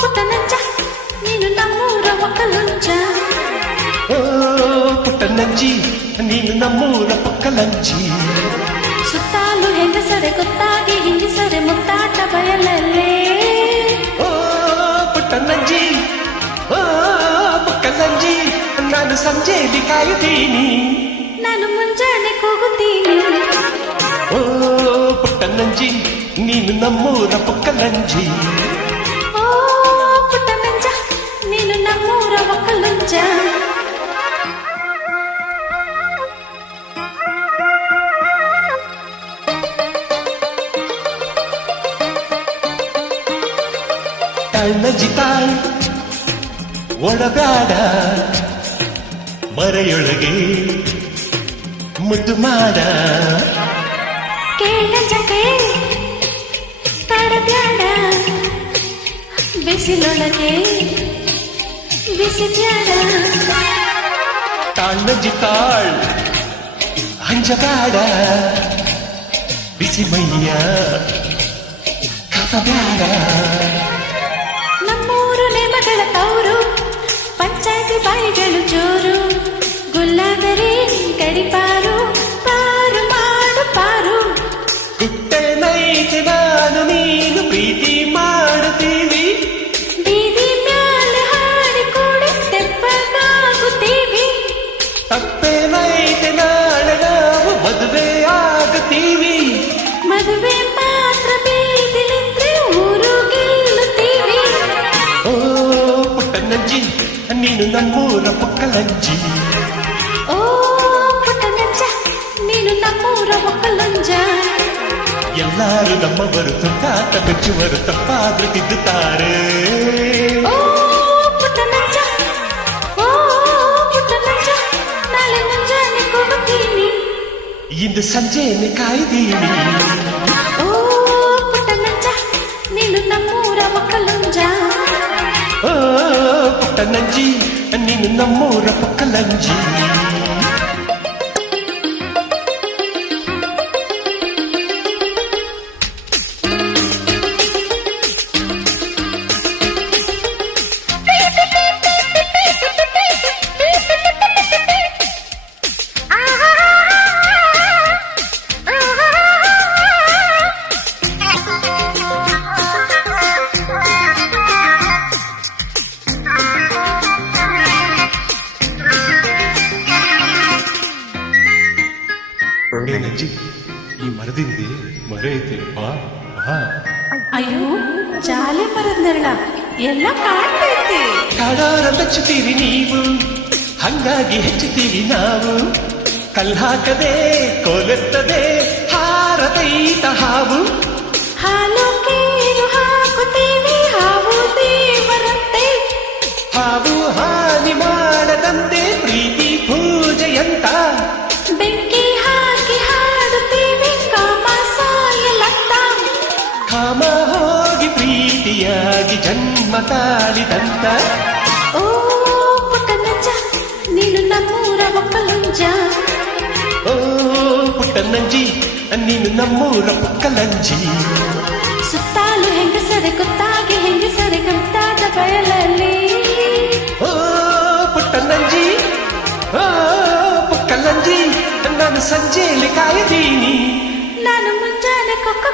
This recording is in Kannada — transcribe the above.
ಪುಟ್ಟನಂಜ ನೀನು ನಮ್ಮೂರ ಒಕ್ಕಲಂಜ. ಪುಟ್ಟನಂಜಿ ನೀನು ನಮ್ಮೂರ ಪಕ್ಕಲಂಜಿ. ಸುತ್ತಾಲು ಹೆಂಗಸರೆ ಗೊತ್ತಾಗಿ ಹಿಂಗಿಸರೆ ಮುತ್ತಾಟ ಬಯಲಲ್ಲೇ. ಪುಟ್ಟನಂಜಿ ಪಕ್ಕಲಂಜಿ ನಾನು ಸಂಜೆಯಲ್ಲಿ ಕಾಯುತ್ತೀನಿ, ನಾನು ಮುಂಜಾನೆ ಕೂಗುತ್ತೀನಿ. ಪುಟ್ಟನಂಜಿ ನೀನು ನಮ್ಮೂರ ಪಕ್ಕಲಂಜಿ. ಪುಟ್ಟನಂಜ ನೀನು ನಮ್ಮೂರ ಒಕ್ಕಲಂಜ. ತಾಳ್ನಂಜಿ ತಾಳ್ ಒಳಗಾಡ ಮರೆಯೊಳಗೆ ಮುದ್ದು ಮಾಡ. ಕೇಳಜಕೆ ತಡಬ್ಯಾಡ ಬಿಸಿಲೊಳಗೆ ಬಿಸಿ ಬ್ಯಾಡ. ತಾಳ್ನಂಜಿ ತಾಳ್ ಹಂಜಗಾಡ ಬಿಸಿ ಮೈಯ ಕಥಬ್ಯಾಡ. ನಮ್ಮೂರು ನೇಮಗಳ ತವರು ಪಂಚಾಯತಿ ಬಾಯಿಗಳು ಜೋರು. ಗುಲ್ಲಾದರೆ ಗಡಿಪಾರು ಪಾರು ಮಾಡು ಪಾರು. ಹುಟ್ಟೆನೈತೆ ನಾನು ನೀನು ಪ್ರೀತಿ ಮಾಡುತ್ತೀವಿ, ಬೀದಿ ಮ್ಯಾಲೆ ಹಾಡಿ ಕೂಡಿ ತೆಪ್ಪಗಾಗುತ್ತೀವಿ. ತಪ್ಪೇನೈತೆ ನಾಳೆ ನಾವು ಮದುವೆ ಆಗುತ್ತೀವಿ. ಮದುವೆ ಮಾತ್ರ ಬೀದಿಲಿದ್ರೆ ಊರು ಗೆಲ್ಲುತ್ತೀವಿ. ಪುಟ್ಟನಂಜಿ ನೀನು ನಮ್ಮೂರ ಪಕ್ಕಲಂಜಿ. ಪುಟ್ಟನಂಜ ನೀನು ನಮ್ಮೂರ ಒಕ್ಕಲಂಜ. ಎಲ್ಲರೂ ನಮ್ಮವರು ತುಂಟಾಟ ಬೆಚ್ಚುವರು ತಪ್ಪಾದ್ರೂ ತಿದ್ದುತ್ತಾರೆ. ಪುಟ್ಟನಂಜ ಪುಟ್ಟನಂಜ ನಾಳೆ ಮುಂಜಾನೆ ಕೂಗುತ್ತೀನಿ, ಇಂದು ಸಂಜೆನೆ ಕಾಯ್ದೀನಿ. ಪುಟ್ಟನಂಜ ನೀನು ನಮ್ಮೂರ ಒಕ್ಕಲಂಜ. ಪುಟ್ಟನಂಜಿ ನೀನು ನಮ್ಮೂರ ಪಕ್ಕಲಂಜಿ. ಏನಜ್ಜಿ ಈ ಮರದಿಂದೆ ಮರ ಐತೆ ಬಾ ಬಾ. ಅಯ್ಯೋ ಜಾಲೆ ಮರದ ನೆರಳ ಎಲ್ಲ ಕಾಣ್ತೈತಿ. ಕಾಡಾರ ಮೆಚ್ಚುತ್ತೀರಿ ನೀವು, ಹಂಗಾಗಿ ಹೆಚ್ಚುತ್ತೀವಿ ನಾವು. ಕಲ್ಹಾಕದೆ ಕೋಲೆತ್ತದೆ ಹಾರದೈತ ಹಾವು. ಹಾಲು ಕೀರು ಹಾಕುತ್ತೀವಿ ಹಾವು ದೇವರಂತೆ. ಹಾವು ಹಾನಿ ಮಾಡದಂತೆ ಪ್ರೀತಿ ಪೂಜೆಯಂತ. ಬೆಂಕಿ ಹಾಕಿ ಹಾಡುತ್ತೀವಿ ಕಾಮ ಸಾಯಲಂತ. ಕಾಮ ಹೋಗಿ ಪ್ರೀತಿಯಾಗಿ ಜನ್ಮ ತಾಳಿದಂತ. ಪುಟ್ಟನಂಜ ನೀನು ನಮ್ಮೂರ ಒಕ್ಕಲಂಜ. ಪುಟ್ಟನಂಜಿ ನೀನು ನಮ್ಮೂರ ಪಕ್ಕಲಂಜಿ. ಸುತ್ತಾಲು ಹೆಂಗಸರೆ ಗೊತ್ತಾಗಿ ಹೆಂಗಸರೆ ಗಂತಾದ ಬಯಲಲ್ಲಿ. ಪುಟ್ಟನಂಜಿ ಪಕ್ಕಲಂಜಿ ನಾನು ಸಂಜೆಯಲ್ಲಿ ಕಾಯ್ದೀನಿ, ನಾನು ಮುಂಜಾನೆ ಕೊಕ್ಕ